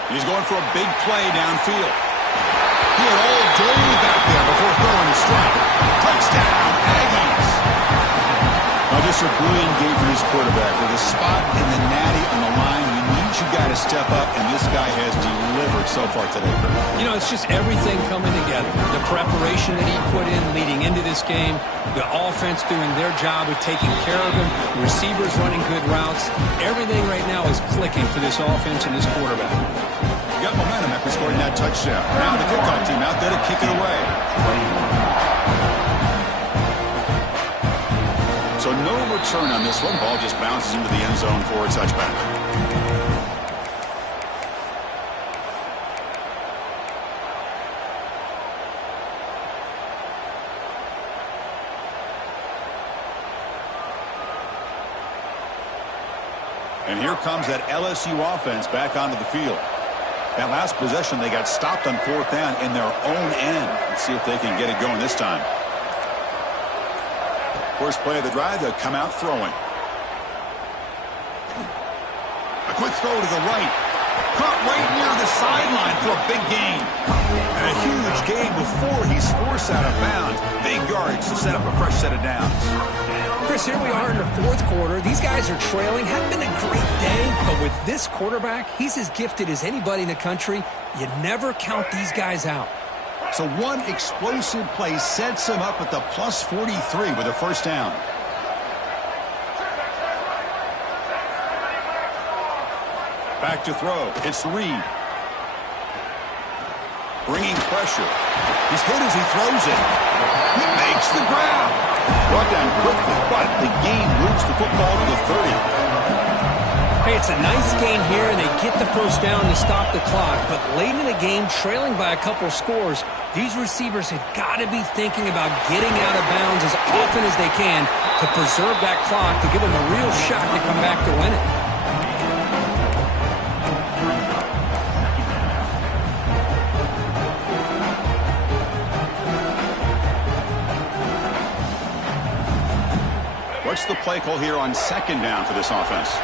He's going for a big play downfield. He had all day back there before throwing the strike. Touchdown, Aggies. Now, just a brilliant game for this quarterback. With a spot in the natty on the line, you need your guy to step up, and this guy has delivered so far today. You know, it's just everything coming together. The preparation that he put in leading into this game, the offense doing their job of taking care of him, receivers running good routes. Everything right now is clicking for this offense and this quarterback. Got momentum after scoring that touchdown. Now the kickoff team out there to kick it away. So no return on this one. Ball just bounces into the end zone for a touchback. And here comes that LSU offense back onto the field. That last possession, they got stopped on 4th down in their own end. Let's see if they can get it going this time. First play of the drive, they'll come out throwing. A quick throw to the right. Caught right near the sideline for a big gain. And a huge gain before he's forced out of bounds. Big yards to set up a fresh set of downs. Chris, here we are in the 4th quarter. These guys are trailing. Hadn't been a great day, but with this quarterback, he's as gifted as anybody in the country. You never count these guys out. So one explosive play sets him up at the plus 43 with a first down. Back to throw. It's Reed. Bringing pressure. He's hit as he throws it. He makes the grab. Brought down quickly, but the gain moves the football to the 30. Hey, it's a nice gain here, and they get the first down to stop the clock. But late in the game, trailing by a couple scores, these receivers have got to be thinking about getting out of bounds as often as they can to preserve that clock, to give them a real shot to come back to win it. What's the play call here on second down for this offense?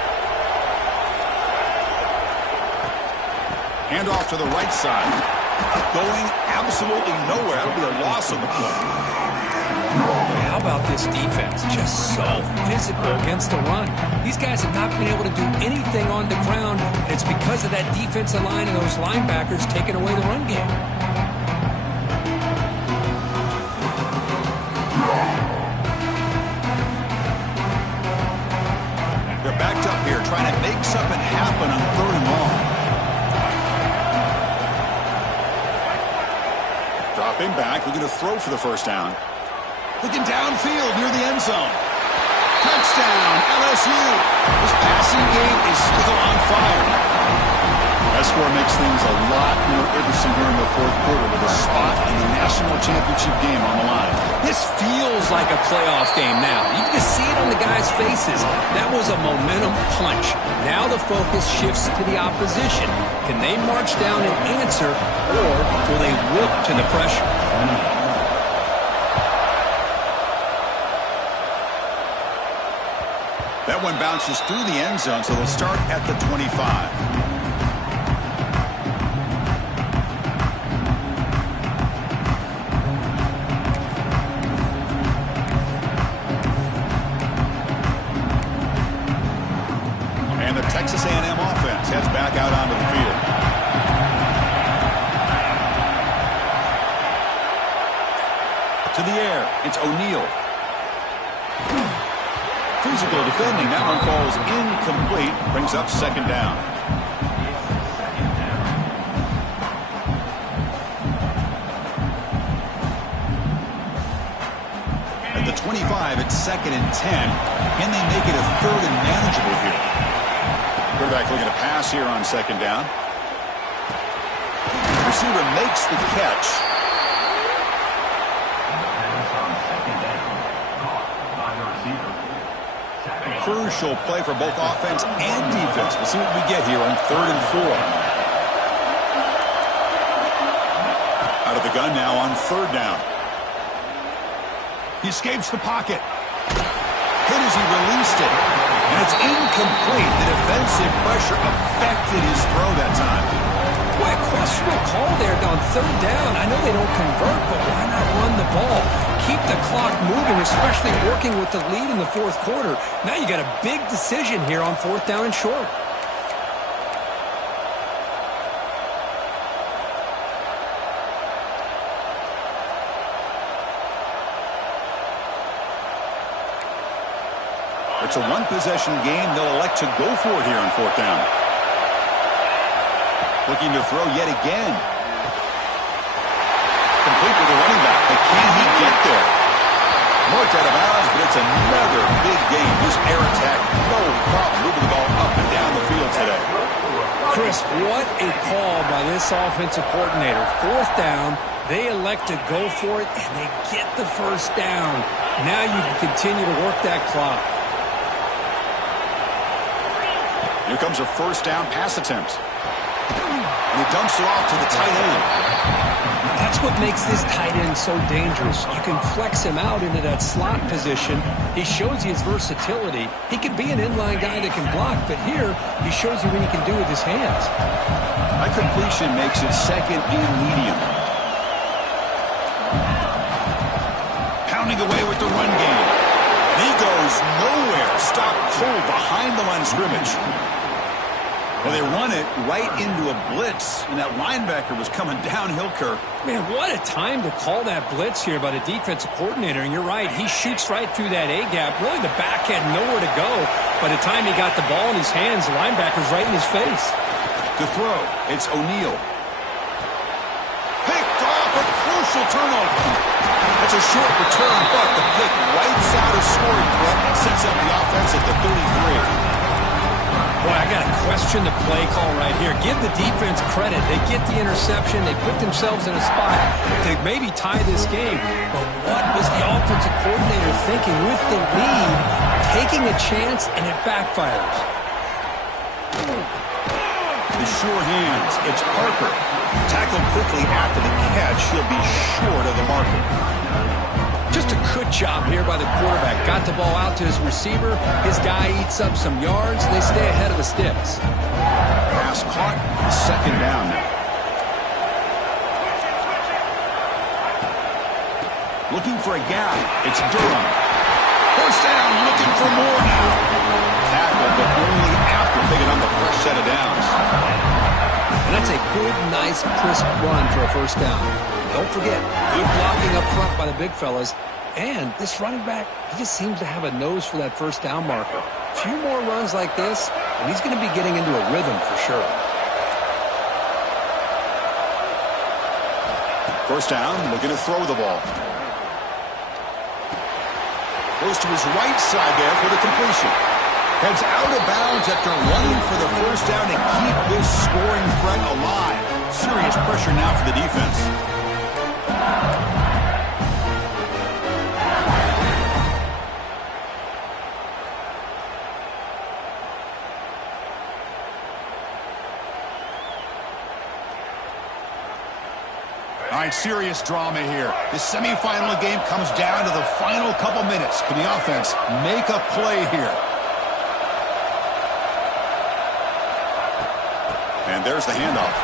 Hand off to the right side. Going absolutely nowhere. That'll be a loss on the play. How about this defense? Just so physical against the run. These guys have not been able to do anything on the ground, and it's because of that defensive line and those linebackers taking away the run game. They're backed up here trying to make something happen on 3rd and long. Dropping back, looking to throw for the first down. Looking downfield near the end zone. Touchdown, LSU. This passing game is still on fire. S4 makes things a lot more interesting here in the 4th quarter with a spot in the national championship game on the line. This feels like a playoff game now. You can just see it on the guys' faces. That was a momentum punch. Now the focus shifts to the opposition. Can they march down and answer, or will they whip to the pressure? That one bounces through the end zone, so they'll start at the 25. And the Texas A&M offense heads back out onto the field. To the air, it's O'Neal. Physical defending. That one falls incomplete. Brings up 2nd down. At the 25, it's 2nd and 10. Can they make it a 3rd and manageable here? Quarterback looking to pass here on 2nd down. Receiver makes the catch. Crucial play for both offense and defense. We'll see what we get here on 3rd and 4. Out of the gun now on 3rd down. He escapes the pocket. Hit as he released it. And it's incomplete. The defensive pressure affected his throw that time. Boy, a questionable call there on 3rd down. I know they don't convert, but why not run the ball? Keep the clock moving, especially working with the lead in the 4th quarter. Now you got a big decision here on 4th down and short. It's a one-possession game. They'll elect to go for it here on 4th down. Looking to throw yet again. Complete with the running back, but can he get there? Marked out of bounds, but it's another big game. This air attack, no problem moving the ball up and down the field today. Chris, what a call by this offensive coordinator. 4th down, they elect to go for it, and they get the 1st down. Now you can continue to work that clock. Here comes a 1st down pass attempt. And he dumps it off to the tight end. That's what makes this tight end so dangerous. You can flex him out into that slot position. He shows you his versatility. He can be an inline guy that can block, but here he shows you what he can do with his hands. That completion makes it 2nd and medium. Pounding away with the run game. And he goes nowhere. Stopped cold behind the line of scrimmage. Well, they run it right into a blitz, and that linebacker was coming downhill, Kirk. Man, what a time to call that blitz here by the defensive coordinator. And you're right, he shoots right through that A-gap. Really, the back had nowhere to go. By the time he got the ball in his hands, the linebacker's right in his face. To throw, it's O'Neal. Picked off, a crucial turnover. That's a short return, but the pick wipes out a scoring threat and sets up the offense at the 33. Boy, I got to question the play call right here. Give the defense credit. They get the interception. They put themselves in a spot to maybe tie this game. But what was the offensive coordinator thinking with the lead, taking a chance, and it backfires? The sure hands. It's Parker. Tackled quickly after the catch. He'll be short of the marker. Just a good job here by the quarterback. Got the ball out to his receiver. His guy eats up some yards. They stay ahead of the sticks. Pass caught. 2nd down now. looking for a gap. It's Durham. First down, looking for more now. Tackle, but only after picking up a fresh set of downs. And that's a good, nice, crisp run for a first down. Don't forget, good blocking up front by the big fellas. And this running back, he just seems to have a nose for that first down marker. A few more runs like this, and he's going to be getting into a rhythm for sure. First down, looking to throw the ball. Goes to his right side there for the completion. Heads out of bounds after running for the first down to keep this scoring threat alive. Serious pressure now for the defense. All right, serious drama here. The semifinal game comes down to the final couple minutes. Can the offense make a play here? And there's the handoff.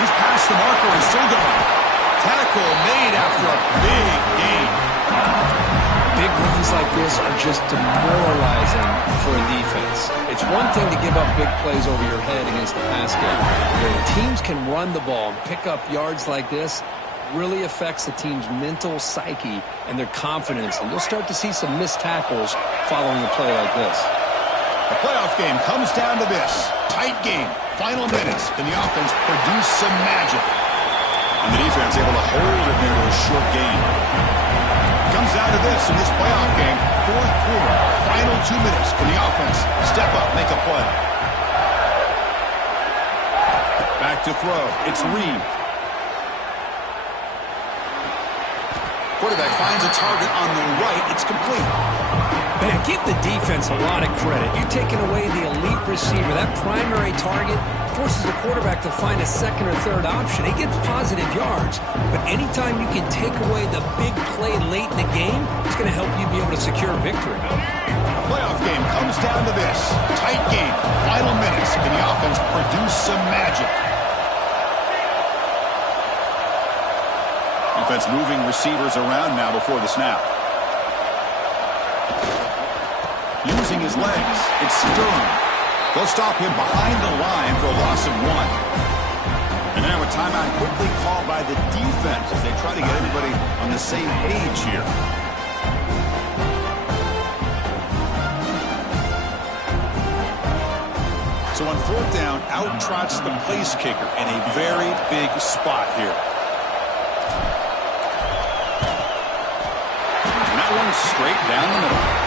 He's past the marker and still going. Tackle made after a big gain. Big runs like this are just demoralizing for a defense. It's one thing to give up big plays over your head against the pass game. When teams can run the ball and pick up yards like this, really affects the team's mental psyche and their confidence. And you'll start to see some missed tackles following a play like this. The playoff game comes down to this. Tight game. Final minutes. Can the offense produce some magic? And the defense able to hold it there to a short gain. Comes down to this in this playoff game. Fourth quarter. Final 2 minutes. Can the offense step up, make a play? Back to throw. It's Reed. Quarterback finds a target on the right. It's complete. Man, give the defense a lot of credit. You're taking away the elite receiver. That primary target forces the quarterback to find a second or third option. He gets positive yards, but anytime you can take away the big play late in the game, it's going to help you be able to secure victory. Playoff game comes down to this. Tight game. Final minutes. Can the offense produce some magic? Offense moving receivers around now before the snap. Using his legs. It's Durham. They'll stop him behind the line for a loss of 1. And now a timeout quickly called by the defense as they try to get everybody on the same page here. So on fourth down, out trots the place kicker in a very big spot here. And that one's straight down the middle.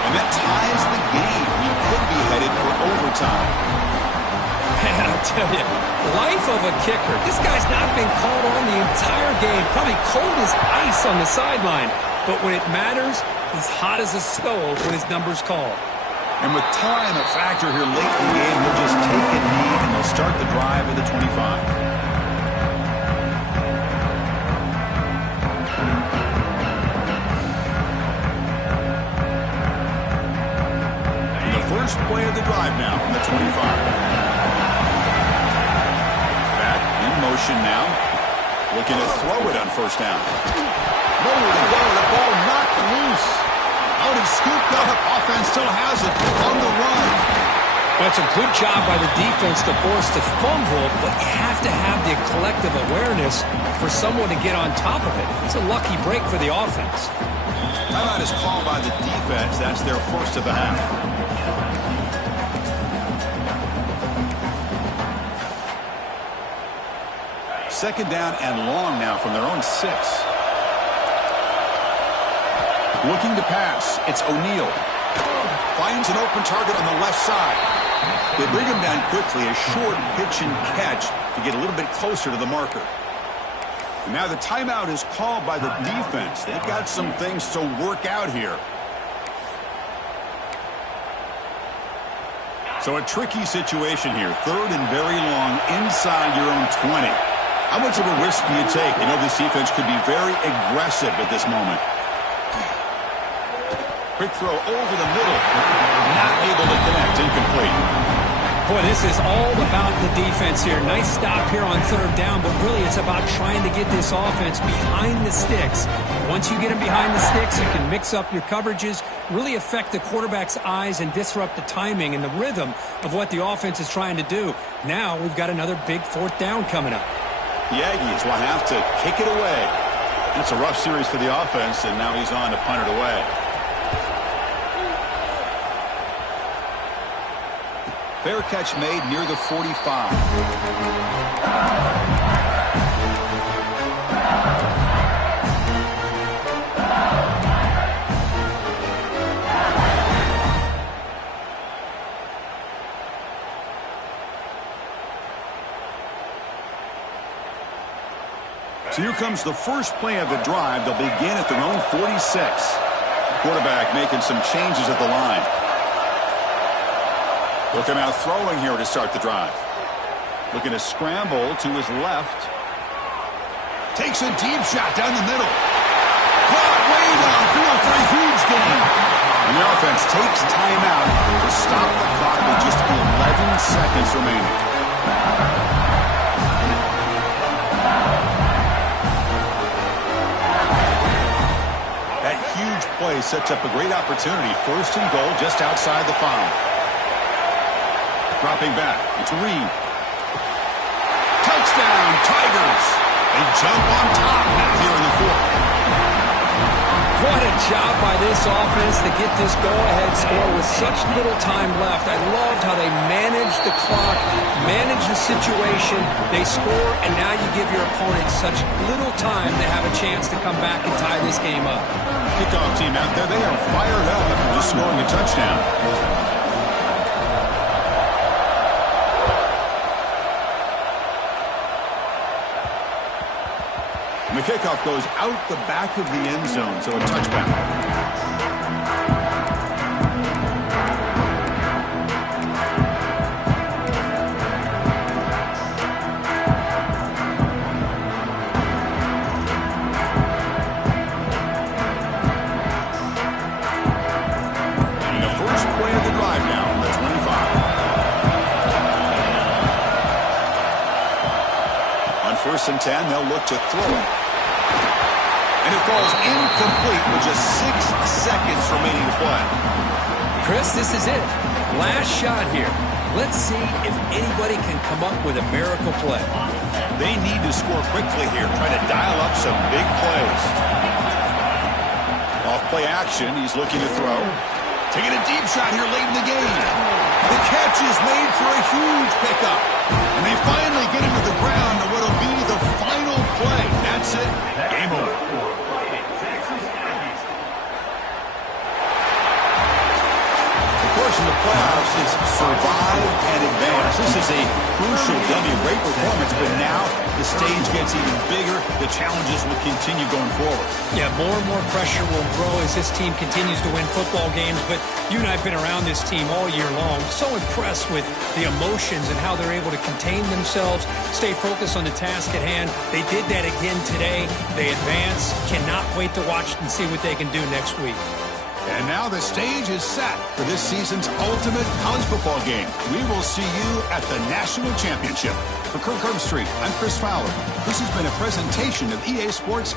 And that ties the game. You could be headed for overtime. Man, I'll tell you, life of a kicker. This guy's not been called on the entire game. Probably cold as ice on the sideline. But when it matters, he's hot as a stove when his number's called. And with time a factor here late in the game, he'll just take a knee and they'll start the drive at the 25. First play of the drive now from the 25. Back in motion now. Looking to throw it on first down. Nowhere to go. The ball knocked loose. Out and scooped up. Offense still has it on the run. That's a good job by the defense to force the fumble, but you have to have the collective awareness for someone to get on top of it. It's a lucky break for the offense. Timeout is called by the defense. That's their first of the half. Second down and long now from their own 6. Looking to pass. It's O'Neal. Finds an open target on the left side. They bring him down quickly. A short pitch and catch to get a little bit closer to the marker. And now the timeout is called by the defense. They've got some things to work out here. So a tricky situation here. Third and very long inside your own 20. How much of a risk do you take? You know this defense could be very aggressive at this moment. Quick throw over the middle. Not able to connect. Incomplete. Boy, this is all about the defense here. Nice stop here on third down, but really it's about trying to get this offense behind the sticks. Once you get them behind the sticks, you can mix up your coverages, really affect the quarterback's eyes and disrupt the timing and the rhythm of what the offense is trying to do. Now we've got another big fourth down coming up. The Aggies will have to kick it away. That's a rough series for the offense, and now he's on to punt it away. Fair catch made near the 45. So here comes the first play of the drive. They'll begin at their own 46. Quarterback making some changes at the line. Looking out throwing here to start the drive. Looking to scramble to his left. Takes a deep shot down the middle. Caught way downfield for a huge gain. And the offense takes timeout to stop the clock with just 11 seconds remaining. That huge play sets up a great opportunity. First and goal just outside the 5. Dropping back, it's Reed. Touchdown, Tigers. They jump on top now here in the fourth. What a job by this offense to get this go-ahead score with such little time left. I loved how they managed the clock, managed the situation. They score, and now you give your opponent such little time to have a chance to come back and tie this game up. Kickoff team out there, they are fired up after just scoring a touchdown. And the kickoff goes out the back of the end zone, so a touchback. And the first play of the drive now from the 25. On 1st and 10, they'll look to throw it. And it falls incomplete with just 6 seconds remaining to play. Chris, this is it. Last shot here. Let's see if anybody can come up with a miracle play. They need to score quickly here, trying to dial up some big plays. Off play action, he's looking to throw. Taking a deep shot here late in the game. The catch is made for a huge pickup. And they finally get him to the ground to what will be the final play. That's it. Game over. In the playoffs is survive and advance. This is a crucial W. Great performance, but now the stage gets even bigger. The challenges will continue going forward. Yeah, more and more pressure will grow as this team continues to win football games, but you and I have been around this team all year long. So impressed with the emotions and how they're able to contain themselves, stay focused on the task at hand. They did that again today. They advance. Cannot wait to watch and see what they can do next week. And now the stage is set for this season's ultimate college football game. We will see you at the National Championship. For Kirk Herbstreit, I'm Chris Fowler. This has been a presentation of EA Sports